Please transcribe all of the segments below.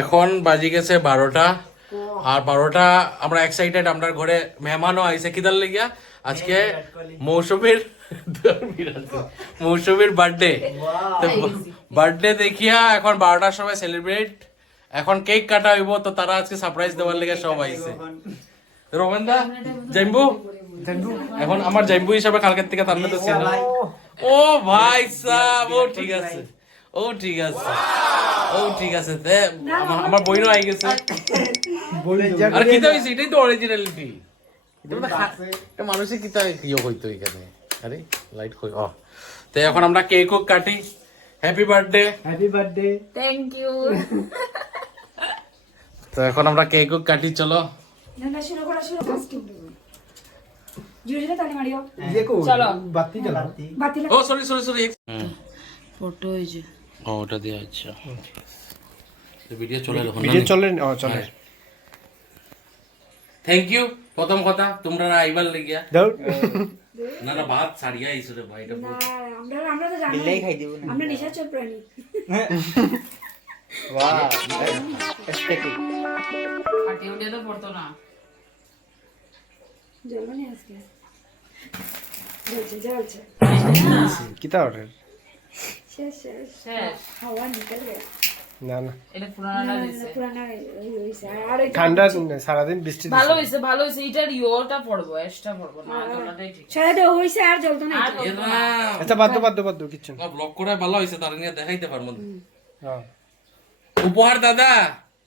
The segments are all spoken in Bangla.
এখন বাজি গেছে 12টা আর 12টা আমরা এক্সাইটেড আমরা ঘরে মেহমানও আইছে কিদার লাগিয়া আজকে মৌসুমীর বার্থডে তো বার্থডে দেখিয়া এখন 12টার সময় সেলিব্রেট এখন কেক কাটা হইব তো তারা আজকে সারপ্রাইজ দেওয়ার লেগে সব আইছে রোমেনদা জাইম্বু এখন আমার জাইম্বু হিসাবে কালকের থেকে তার মধ্যে ছিল ও ভাই সাহেব ও ঠিক আছে ও ঠিক আছে ও ঠিক আছে তে আমার বইনও আই গেছে আর কিতা হইছে এটাই তো অরিজিনালিটি এটা মানুষে কিতা ইয়ে হইতো এখানে আরে লাইট কই ও তো এখন আমরা কেকও কাটি হ্যাপি বার্থডে থ্যাংক ইউ। তো এখন আমরা কেকও কাটি চলো না শুরু করো জুড়ে তালি মারিও চলো বাতি ও সরি ফটো এই যে ও ওটা দিয়ে আচ্ছা তো ভিডিও চলে চলে থ্যাংক ইউ প্রথম কথা তোমরা আইবার লাগিয়া দাও না ভাত ছাড়িয়া আইছো রে ভাই এটা না আমরা তো জানি খাই দিব না আমরা নিশাচর প্রাণী বাহ এস্থেটিক আটি উঠে তো পড়তো না জলনি আজকে জ্বলছে কিতা অর্ডার শেষ হাওয়া নিকল গয়া না এটা পুরানা দিছে পুরানা হইছে আর ঠান্ডা সারাদিন বৃষ্টি ভালো হইছে এটার ইয়োটা পড়বো এক্সট্রা পড়বো না গলাটাই ঠিক সারাটা হইছে আর জ্বলতো না আচ্ছা বাদ কিচ্ছু না ব্লগ করে ভালো হইছে তার নিয়ে দেখাইতে পারবো হ্যাঁ উপহার দাদা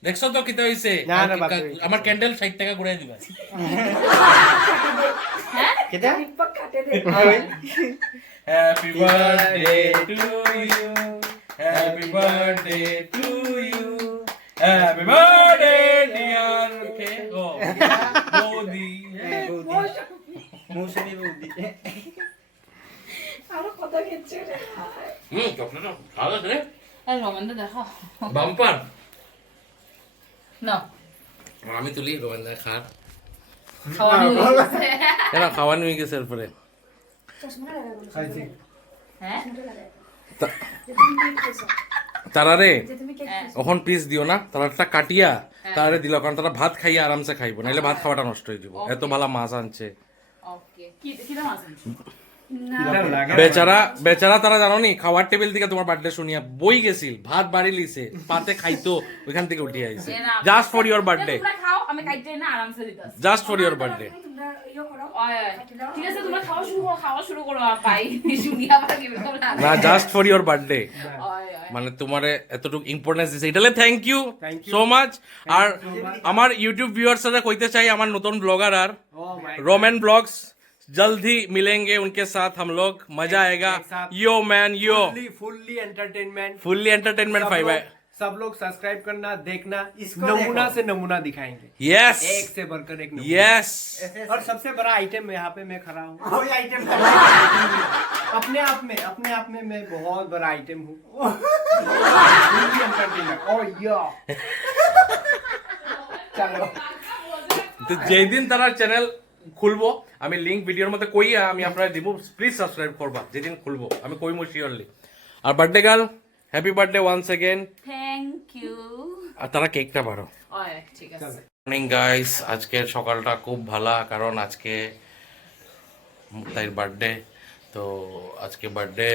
দেখছো তো কিতা হইছে না, বাদ হইছে। আমার ক্যান্ডেল 60 টাকা ঘুরাই দিবা কিতা দীপক কাটে দে happy birthday to you happy birthday to you happy birthday dear কে ও বৌদি মৌসুমী বৌদি আর কত কিছু রে চকলেট ভালো রে আর রোমানদা দেখো বাম্পার না আমি তুলি রোমানদা খার খাওয়ানো হয়ে গেছে কেন খাওয়ানো হয়ে গেছে এরপরে চশমা লাগাবো খাইছি হ্যাঁ তারা রে যে তুমি কেক এখন পিস দিও না তারাটা কাটিয়া তারা দিল কারণ তারা ভাত খাইয়া আরামসে খাইবো নাহলে ভাত খাওয়াটা নষ্ট হয়ে যাব এত ভালো মাছ আনছে ওকে কি দাম আছে বেচারা তারা জানো নি খাওয়ার টেবিল থেকে তোমার বার্থডে শুনিয়া বই গেছিল ভাত বাড়ি লিছে পাতে খাইতো ওইখান থেকে উঠে আইছে জাস্ট ফর ইওর বার্থডে তোমরা খাও আমি কাইতে না আরামসে দিতাম জাস্ট ফর ইওর বার্থডে তোমরা ইয়ে করো ঠিক আছে তোমরা খাওয়া শুরু করো পাই শুনি আবার কি বলবো না জাস্ট ফর ইওর বার্থডে মানে তোমারে এতটুকু ইম্পর্টেন্স দিছে এটালে থ্যাংক ইউ সো মাচ আর আমার ইউটিউব ভিউয়ার্সরা কইতে চাই আমার নতুন ব্লগার আর रोमन ब्लॉग्स जल्द ही मिलेंगे उनके साथ हम लोग मजा आएगा yo man yo fully entertainment five है सब लोग सब्सक्राइब करना देखना नमूना से नमूना दिखाएंगे यस एक से बढ़कर एक नमूना यस और सबसे बड़ा आइटम यहाँ पे मैं खड़ा हूँ अपने आप में मैं बहुत बड़ा आइटम हूँ फुल्ली एंटरटेनमेंट ओ या चलो তো যেই দিন তারা চ্যানেল খুলবো আমি লিংক ভিডিওর মধ্যে কইয়া আমি আপনারা দিব প্লিজ সাবস্ক্রাইব করবা যেদিন খুলবো আমি কইমো শিওরলি আর birthday girl happy birthday once again thank you আর তারা কেকটা বাড়ো ঠিক আছে মর্নিং গাইস আজকের সকালটা খুব ভালো কারণ আজকে মুক্তাইর বার্থডে তো আজকে বার্থডে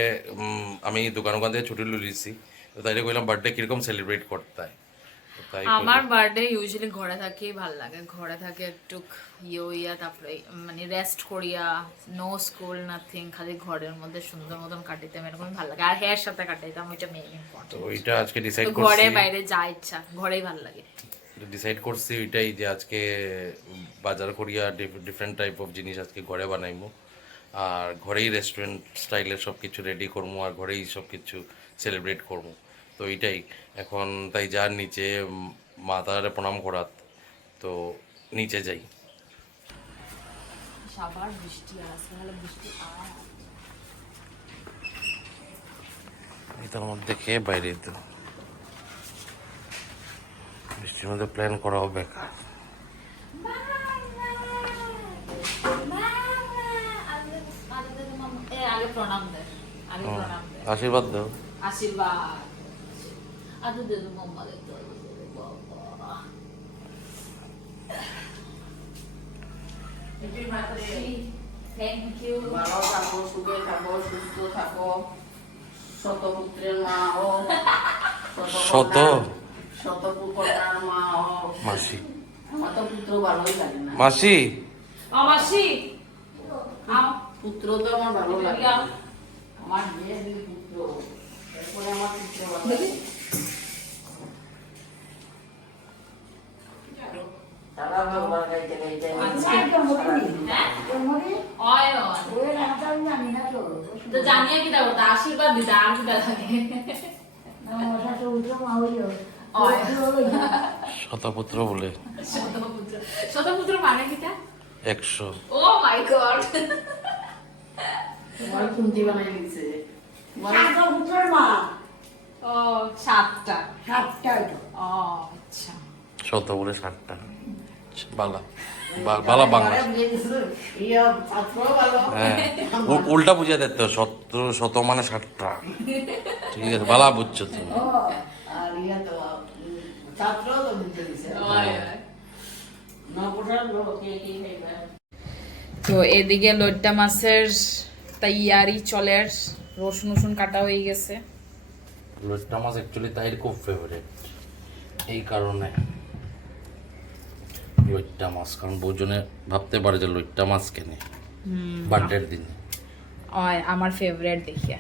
আমি দোকান থেকে ছুটি লিয়েছি তো তাইলে কইলাম বার্থডে কিরকম সেলিব্রেট করতে হয় তাই আমার বার্থডে ইউজুয়ালি ঘরে থাকি ভালো লাগে ঘরে থাকে একটু ইয়া তারপরে মানে রেস্ট করিয়া নো স্কুল নাথিং খালি ঘরের মধ্যে সুন্দর মতন কাটাইতাম এরকম ভালো লাগে আর হেয়ার সাথে কাটাইতাম ওইটা মেইন তো ইম্পর্টেন্ট ওইটা আজকে ডিসাইড ঘরে করছি বাইরে যা ইচ্ছা ঘরেই ভালো লাগে ডিসাইড করছি ওইটাই যে আজকে বাজার করিয়া ডিফারেন্ট টাইপ অফ জিনিস আজকে ঘরে বানাইমু আর ঘরেই রেস্টুরেন্ট স্টাইলের সব কিছু রেডি করবো আর ঘরেই সব কিছু সেলিব্রেট করবো তো এইটাই এখন তাই যার নিচে মাতারে প্রণাম করাত তো নিচে যাই সবার বৃষ্টি আসছে হলো বৃষ্টি এটার মধ্যে খেয়ে বাইরে তো বৃষ্টির মধ্যে প্ল্যান করাও বেকার আগে প্রণাম দে আশীর্বাদ দাও আশীর্বাদ আদু দে মাম্মা দে তো থ্যাংক ইউ। ভালো থাকো, সুখে থাকো, সুস্থ থাকো, শতপুত্রের মা ও শত শতপুত্রার মা ও। মাসি আমার তো পুত্র ভালোই লাগে না, মাসি মাসি পুত্র তো আমার ভালো লাগে না। আমার বিয়ে দিল পুত্র, এরপরে আমার পুত্র ভালো লাগে। তারা বারবার গাইতে গাইতে তো জানিয়ে কি দেবো, তা আশীর্বাদ দিতে আর কি লাগে। শতপুত্র বলে শতপুত্র, শতপুত্র মানে কিটা? 100 ও মাই গড। আমার খুন্তি বানাই দিচ্ছে। ও 7টা। ও আচ্ছা। শত বলে 60টা বালা বালা বাংলা ইয়া ছাত্র ভালো। হ্যাঁ উল্টা বুঝে দিতে শত মানে 60টা ঠিক আছে বালা বুঝছো তুমি আর ইয়া তো ছাত্র তো বুঝতে দিছে। নবুটার লোক কে কি খাইবে। তো এদিকে লইট্টা মাছের তৈয়ারি চলে, রসুন কাটা হয়ে গেছে। লইট্টা মাছ অ্যাকচুয়ালি তাইর খুব ফেভারিট, এই কারণে লইট্টা মাছ, কারণ বউজনে ভাবতে পারে যে লইট্টা মাছ কেনে বার্থডের দিনে। আমার ফেভারিট দেখিয়া,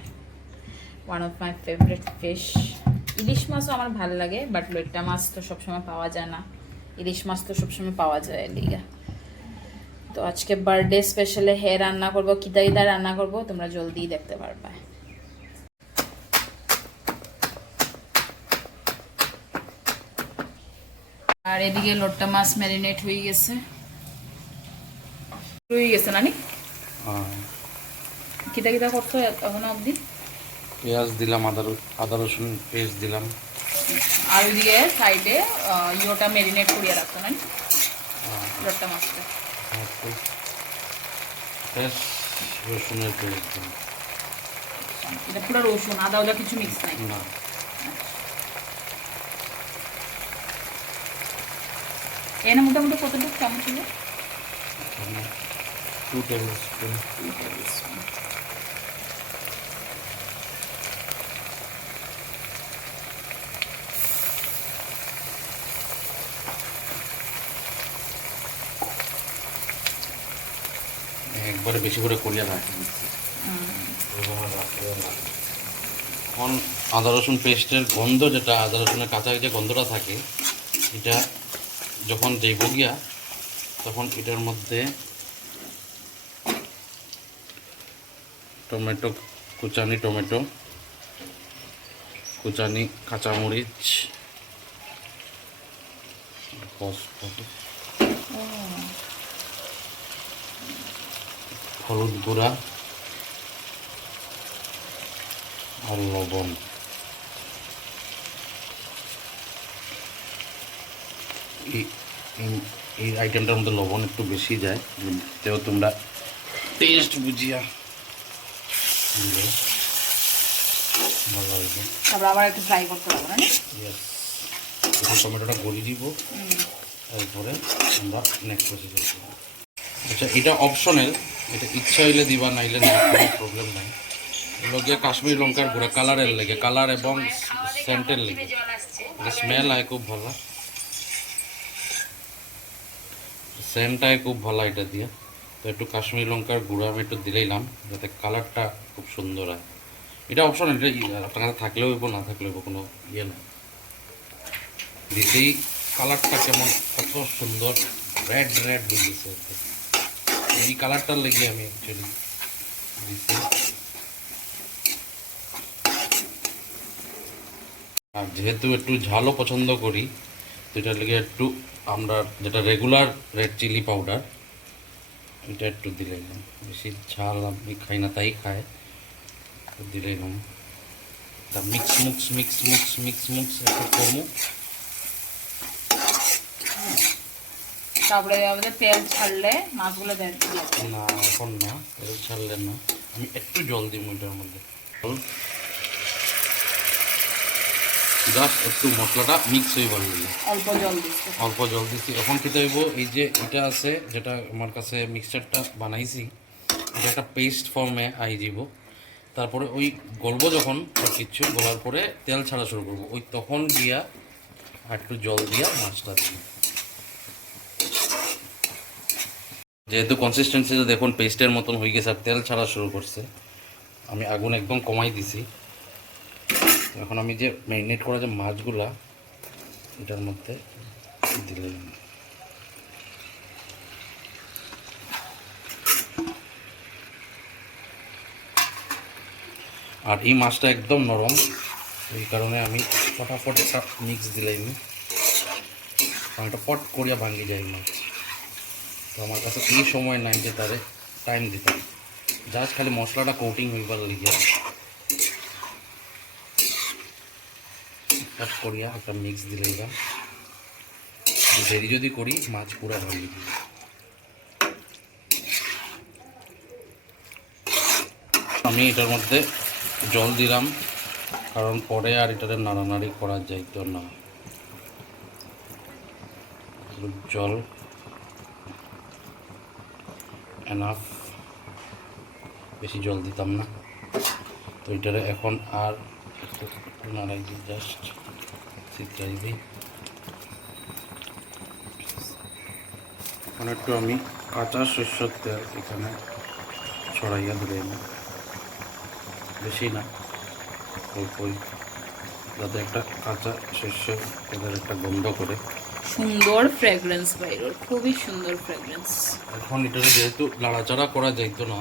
one of my favourite fish. ইলিশ মাছও আমার ভালো লাগে, বাট লইট্টা মাছ তো সবসময় পাওয়া যায় না, ইলিশ মাছ তো সবসময় পাওয়া যায় লিগা। তো আজকে বার্থডে স্পেশালে হে রান্না করবো, কিতা রান্না করবো তোমরা জলদি দেখতে পারবে। আর এদিকে লইট্টা মাছ ম্যারিনেট হয়ে গেছে নানি। কিতা করছো এখন অবধি? পেঁয়াজ দিলাম, আদা রসুন পেস্ট দিলাম, আর ওইদিকে সাইডে ইয়োটা ম্যারিনেট করিয়ে রাখতো না লইট্টা মাছটা। রসুনের পেস্ট দিলাম এটা পুরো রসুন আদা কিছু মিক্স নাই? না, এনে মোটামুটি কতটুকু চামচ ছিল? 2 টেবিলস্পুন। একবারে বেশি করে করিয়া রাখি। এখন আদা রসুন পেস্টের গন্ধ, যেটা আদা রসুনের কাঁচা যে গন্ধটা থাকে, এটা যখন দেব গিয়া তখন এটার মধ্যে টমেটো, কুচানি কাঁচামরিচ, হলুদ গুঁড়া আর লবণ। এই আইটেমটার মধ্যে লবণ একটু বেশি যায়, তেও তোমরা টেস্ট বুঝিয়া ভালো লাগবে। তারপর আবার একটু ফ্রাই করতে হবে না? এখন টমেটোটা গলিয়ে দিব, তারপরে আমরা নেক্সট প্রসেস করব। আচ্ছা, এটা অপশনাল, এটা ইচ্ছা হইলে দিবা, নাইলে না, কোনো প্রবলেম নাই। এগুলো গিয়ে কাশ্মীরি লঙ্কার গুঁড়া, কালারের লেগে, কালার এবং সেন্টের লেগে, স্মেল হয় খুব ভালো, সেন্টটাই খুব ভালো এটা দিয়ে। তো একটু কাশ্মীরি লঙ্কার গুঁড়া আমি একটু দিলাম, যাতে কালারটা খুব সুন্দর হয়। এটা অপশনাল, এটা আপনার কাছে থাকলেও হইব, না থাকলেও হইব, কোনো ইয়ে না। দিতেই কালারটা কেমন কত সুন্দর রেড হয়ে গেছে, এই কালারটার লেগে আমি অ্যাকচুয়ালি দিচ্ছি। আর যেহেতু একটু ঝালও পছন্দ করি, তো এটার লেগে একটু আমরা যেটা রেগুলার রেড চিলি পাউডার, এটা একটু দিলাম। বেশি ঝাল আমি খাই না, তাই খায়, দিলাম। তা মিক্স একটু কমু। তারপরে আমাদের তেল ছাড়লে মাছগুলো দেন না, এখন না, তেল ছাড়লে না, আমি একটু জল দিব এটার মধ্যে। জাস্ট একটু মশলাটা মিক্স হয়ে ভালো লাগে। অল্প জল দিচ্ছে। অল্প জল দিচ্ছি। এখন খেতে হইব এই যে এটা আছে, যেটা আমার কাছে মিক্সচারটা বানাইছি, এটা একটা পেস্ট ফর্মে আই যাব। তারপরে ওই গলবো যখন সব কিছু গলার পরে তেল ছাড়া শুরু করবো, ওই তখন গিয়া আর একটু জল দিয়া মাছটা দিই। যেহেতু কনসিস্টেন্সিটা দেখুন পেস্টের মতন হয়ে গেছে আর তেল ছাড়া শুরু করছে, আমি আগুন একদম কমাই দিছি। এখন আমি যে ম্যারিনেট করা যে মাছগুলা এটার মধ্যে দিলাম। আর এই মাছটা একদম নরম, এই কারণে আমি ফটাফট একটা মিক্স দিলাম, কারণ এটা পট করিয়া ভাঙি যায় মাছ। তো আমার কাছে এই সময় নাই যে তারে টাইম দিতাম, জাস্ট খালি মশলাটা কোটিং হইবার লিগে পট করিয়া একটা মিক্স দিলাম। দেরি যদি করি মাছ পুরা হয়ে যাবে। আমি এটার মধ্যে জল দিলাম, কারণ পরে আর এটাতে নাড়ানাড়ি করা যাইতো না। জল এনাফ, বেশি জল দিতাম না। তো এটারে এখন আর একটু নাড়াই দিই, জাস্ট চিৎকারি দিই। এখন একটু আমি কাঁচা সরষের তেল এখানে ছড়াইয়া দিলাম, বেশি না, অল্পই, যাতে একটা কাঁচা সরষের তেলের একটা গন্ধ করে। সুন্দর ফ্র্যাগ্রেন্স বাইরের, খুবই সুন্দর ফ্র্যাগ্রেন্স। এখন এটারে যেহেতু লাড়াচাড়া করা যাইতো না,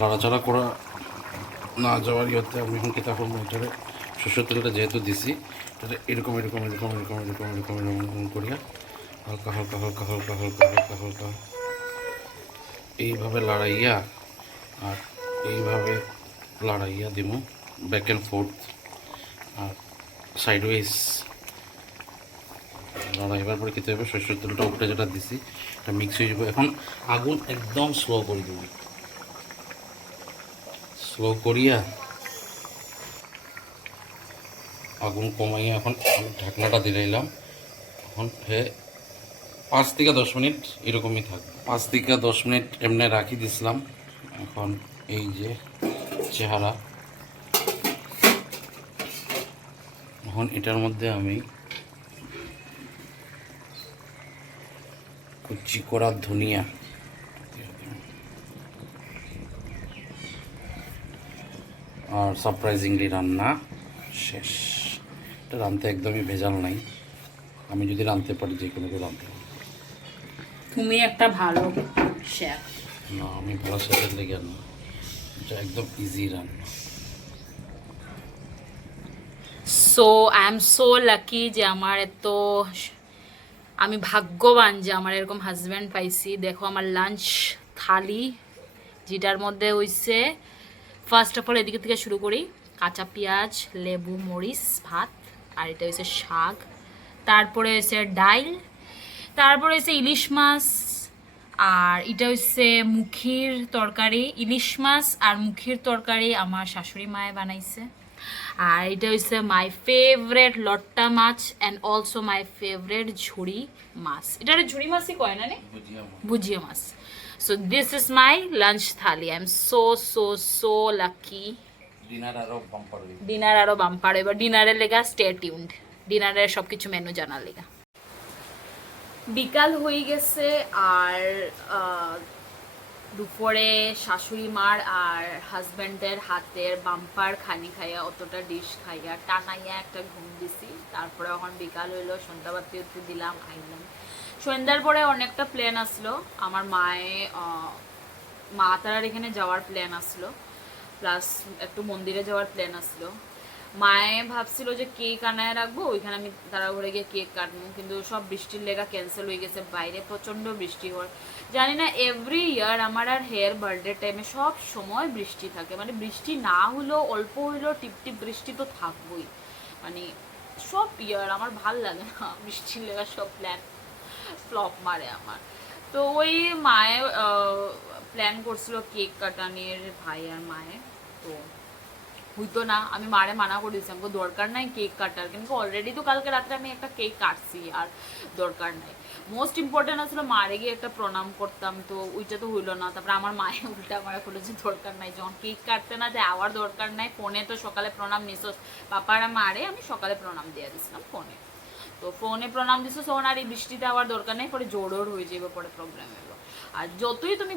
লাড়াচাড়া করা না যাওয়ার ইয়েতে আমি এখন কেতা করবো, এটারে সরষের তেলটা যেহেতু দিছি, তাহলে এরকম এরকম এরকম এরকম এরকম এরকম এরকম করিয়া হালকা হালকা হালকা হালকা হালকা হালকা হালকা এইভাবে লড়াইয়া আর এইভাবে লড়াইয়া দিব, ব্যাক অ্যান্ড ফোর্থ আর সাইডওয়েজ লড়াইবার পরে খেতে হবে। সরষের তেলটা উপরে যেটা দিছি এটা মিক্স হয়ে যাবে। এখন আগুন একদম স্লো করে দেব, স্লো করিয়া আগুন কমাইয়া এখন আমি ঢাকনাটা দিলাম। এখন 5 থেকে 10 মিনিট এরকমই থাকবে। 5 থেকে 10 মিনিট এমনি রাখি দিছিলাম। এখন এই যে চেহারা, এখন এটার মধ্যে আমি কুচি করা ধনিয়া আর সারপ্রাইজিংলি রান্না শেষ। এটা রাঁধতে একদমই ভেজাল নাই, আমি যদি রাঁধতে পারি যে কোনো কেউ রাঁধতে পারি। তুমি একটা ভালো শেফ। না, আমি ভালো শেফের লেগে না, এটা একদম ইজি রান্না। So I am so lucky যে আমার এত, আমি ভাগ্যবান যে আমার এরকম হাজব্যান্ড পাইছি। দেখো আমার লাঞ্চ থালি, যেটার মধ্যে হইছে ফার্স্ট অফ অল এদিকে থেকে শুরু করি, কাঁচা পেঁয়াজ, লেবু, মরিচ, ভাত, আর এটা হচ্ছে শাক, তারপরে হচ্ছে ডাইল, তারপরে হচ্ছে ইলিশ মাছ, আর এটা হচ্ছে মুখির তরকারি। ইলিশ মাছ আর মুখির তরকারি আমার শাশুড়ি মায়ে বানাইছে। আর এটা হচ্ছে মাই ফেভারেট লট্টা মাছ অ্যান্ড অলসো মাই ফেভারেট ঝুড়ি মাছ। এটা ঝুড়ি মাছই কয় না রে, ভুজিয়া মাছ। So this is my lunch thali. I am so so so lucky. Dinner আরো বাম্পার। এবার ডিনারের লেগা স্টে টিউনড, ডিনারের সব কিছু মেনু জানার লেগা। বিকাল হয়ে গেছে আর দুপুরে শাশুড়ি মার আর হাজব্যান্ডের হাতের বাম্পার খানি খাইয়া, অতটা ডিশ খাইয়া টানাইয়া একটা ঘুম দিছি। তারপরে এখন বিকাল হইলো, সন্ধ্যাবাতি একটু দিলাম, আইলাম। সন্ধ্যার পরে অনেকটা প্ল্যান আসলো, আমার মা তারার এখানে যাওয়ার প্ল্যান আসলো, প্লাস একটু মন্দিরে যাওয়ার প্ল্যান আসলো। মায়ে ভাবছিল যে কেক আনায় রাখবো, ওইখানে আমি তারা ঘরে গিয়ে কেক কাটবো, কিন্তু সব বৃষ্টির লেগা ক্যান্সেল হয়ে গেছে। বাইরে প্রচণ্ড বৃষ্টি হয়, জানি না এভরি ইয়ার আমার আর হেয়ার বার্থডে টাইমে সব সময় বৃষ্টি থাকে। মানে বৃষ্টি না হলেও অল্প হইলেও টিপটিপ বৃষ্টি তো থাকবোই। মানে সব ইয়ার আমার ভাল লাগে না, বৃষ্টির লেগা সব প্ল্যান ফ্লপ মারে আমার। তো ওই মায়ে প্ল্যান করছিল কেক কাটানোর, ভাই আর মায়ে। তো হইতো না, আমি মারে মানা করে দিয়েছি আমাকে দরকার নাই কেক কাটার, কিন্তু অলরেডি তো কালকে রাত্রে আমি একটা কেক কাটছি, আর দরকার নাই। মোস্ট ইম্পর্টেন্ট আসলে মারে গিয়ে একটা প্রণাম করতাম, তো ওইটা তো হইলো না। তারপরে আমার মায়ে উল্টা আমার বলেছে দরকার নাই, যখন কেক কাটতে না যে আবার দরকার নাই, ফোনে তো সকালে প্রণাম নিছোস, পাপারা মারে আমি সকালে প্রণাম দিয়ে দিছিলাম ফোনে, তো ফোনে প্রণাম দিছো তখন আর এই বৃষ্টিতে আবার দরকার নেই, পরে জোর হয়ে যাবে পরে প্রবলেম হলো। আর যতই তুমি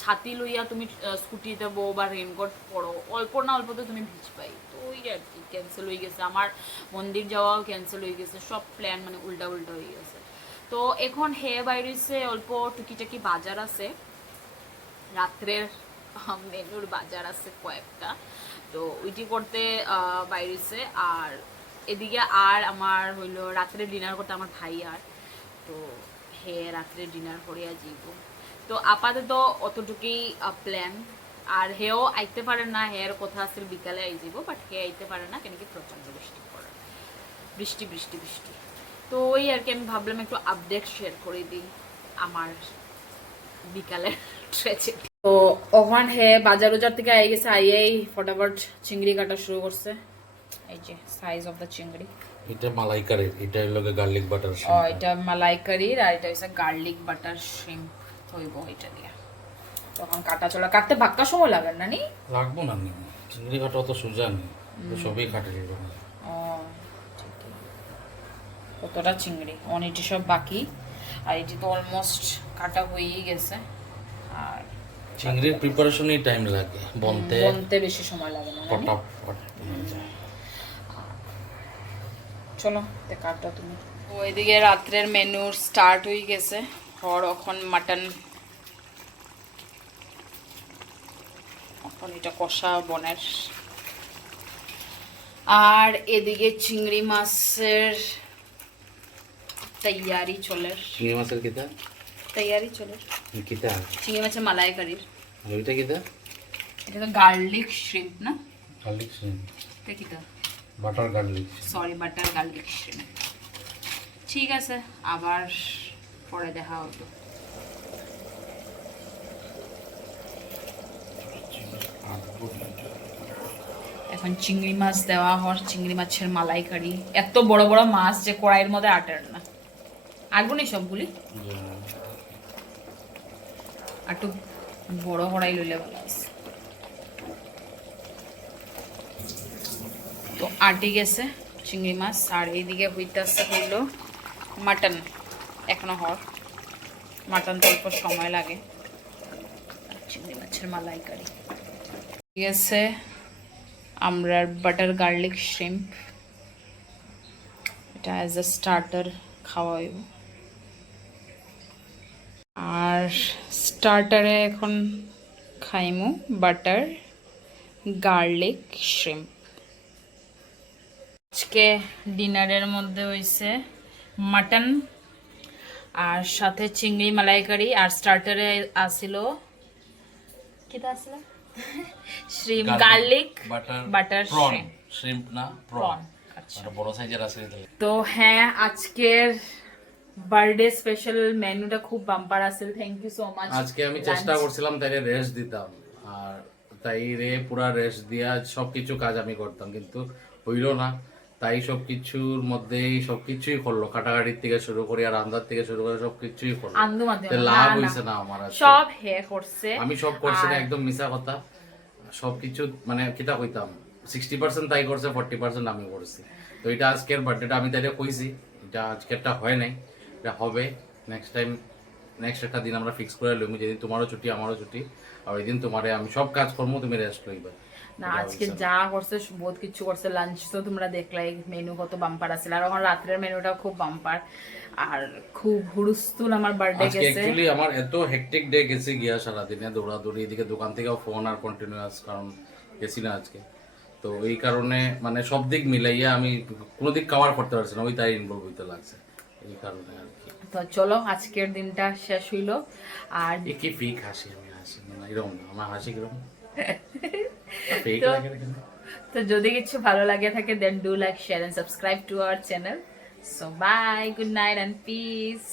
ছাতি লইয়া তুমি স্কুটিতে বো বা রেনকোট পরো, অল্প না অল্প তো তুমি ভিজবাই, তো ওই আর কি ক্যান্সেল হয়ে গেছে, আমার মন্দির যাওয়াও ক্যান্সেল হয়ে গেছে, সব প্ল্যান মানে উল্টা উল্টা হয়ে গেছে। তো এখন হে বাইরেছে অল্প টুকিটাকি বাজার আছে, রাত্রের মেনুর বাজার আছে কয়েকটা, তো ওইটি করতে বাইরেছে। আর এদিকে আর আমার হইলো রাত্রে ডিনার করতে আমার ভাই, আর তো হে রাত্রে ডিনার করিয়া যাইব, তো আপাতত অতটুকুই প্ল্যান। আর হেও আইতে পারে না, হের কথা আছে বিকালে আই যাব, বাট হে আইতে পারে না কেন কি প্রচন্ড বৃষ্টি পড়ে, বৃষ্টি বৃষ্টি বৃষ্টি। তো ওই আর কি আমি ভাবলাম একটু আপডেট শেয়ার করে দিই আমার বিকালের ট্রেজেডি। তো ওখান হে বাজার উজার থেকে আই গেছে, আইয়াই ফটাফট চিংড়ি কাটা শুরু করছে। এই যে সাইজ অফ দ্য চিংড়ি, এটা মালাইকারি, এটা হলো গার্লিক বাটার। ও এটা মালাইকারির, আর এটা হচ্ছে গার্লিক বাটার শ্রিম্প হইব এটা দিয়া। তখন কাটা চলা কাটতে বাক্কা সময় লাগে না নি? লাগবো না, চিংড়ি কাটা অত সোজা নেই, সবই কাটে যাবে। ও ঠিকই, কতটা চিংড়ি অনেকটি সব বাকি, আর এটি তো অলমোস্ট কাটা হয়েই গেছে। আর চিংড়ির প্রিপারেশনই টাইম লাগে, বনতে বেশি সময় লাগে না। ফটাফট যায়। চলো কাটটা তুমি। তো এদিকে রাত্রের মেনু স্টার্ট হয়ে গেছে, আর এখন মাটন, এখন এটা কষা বনের, আর এদিকে চিংড়ি মাছের তৈয়ারি চলে। চিংড়ি মাছের কিতা তৈয়ারি চলে, কিতা চিংড়ি মাছের মালাইকারির। আর ওইটা কিতা? এটা তো গার্লিক শ্রিম্প না? Garlic shrimp. এটা কিতা? Butter garlic. Sorry, butter garlic shrimp. ঠিক আছে, আবার পরে দেখা হতো। এখন চিংড়ি মাছ দেওয়া হয়, চিংড়ি মাছের মালাইকারি। এত বড় বড় মাছ যে কড়াইয়ের মধ্যে আটার না, আটবো নি সবগুলি, একটু বড় কড়াই লইলে ভালো আছে। তো আটি গেছে চিংড়ি মাছ, আর এইদিকে হইতেছে হইলো মাটন, এখনো হর মাটন তো অল্প সময় লাগে। চিংড়ি মাছের মালাইকারি ঠিক আছে, আমরা বাটার গার্লিক শ্রিম্প, এটা অ্যাজ এ স্টার্টার খাওয়া হইব। আর স্টার্টারে এখন খাইমু বাটার গার্লিক শ্রিম্প। আজকে ডিনারের মধ্যে হইছে মাটন, আর সাথে চিংড়ি মালাইকারি, আর স্টার্টারে আসিল কিটা আসিল শ্রিম্প গার্লিক বাটার শ্রিম্প না প্রন, আচ্ছা বড় সাইজের আছে। তো হ্যাঁ, আজকের বার্থডে স্পেশাল মেনুটা খুব বাম্পার আছে। Thank you so much. আজকে আমি চেষ্টা করছিলাম তাইরে রেস্ট দিতাম, আর তাই রে পুরা রেস্ট দিয়া সবকিছু কাজ আমি করতাম, কিন্তু হইল না। তাই সবকিছুর মধ্যেই সবকিছুই করলো, কাটাকাটির থেকে শুরু করে আর রান্নার থেকে শুরু করে সবকিছুই করলো, লাভ হইছে না আমার। সব হে করছে, আমি সব করছি না, একদম মিছা কথা। সবকিছু মানে কিতা কইতাম 60% তাই করছে, 40% আমি করছি। তো এটা আজকের বার্থডেটা আমি তাইলে কইছি, এটা আজকেরটা হয় নাই, এটা হবে নেক্সট টাইম। নেক্সট একটা দিন আমরা ফিক্স করে লইমু, যেদিন তোমারও ছুটি আমারও ছুটি, আর ওই দিন তোমারে আমি সব কাজ করবো, তুমি রেস্ট লইবা। না আজকে যা করছে বহুত কিছু করছে। লাঞ্চ তো তোমরা দেখলাই, মেনু কত বাম্পার আছে, আর এখন রাত্রের মেনুটা খুব বাম্পার, আর খুব হুড়স্থুল আমার বার্থডে গেছে। অ্যাকচুয়ালি আমার এত হেক্টিক ডে গেছে গিয়া, সারা দিনে দৌড়াদৌড়ি, এদিকে দোকান থেকে ফোন আর কন্টিনিউয়াস, কারণ গেছি না আজকে। তো এই কারণে মানে সব দিক মিলাইয়া আমি কোনো দিক কভার করতে পারছি না, ওই তাই ইনভলভ হইতে লাগছে, এই কারণে আর কি। তো চলো আজকের দিনটা শেষ হইলো। আর কি ফেক হাসি, আমি হাসি না এরকম না, আমার হাসি কিরকম তো যদি কিছু ভালো লাগে থাকে then do like, share and subscribe to our channel. So bye, good night and piece.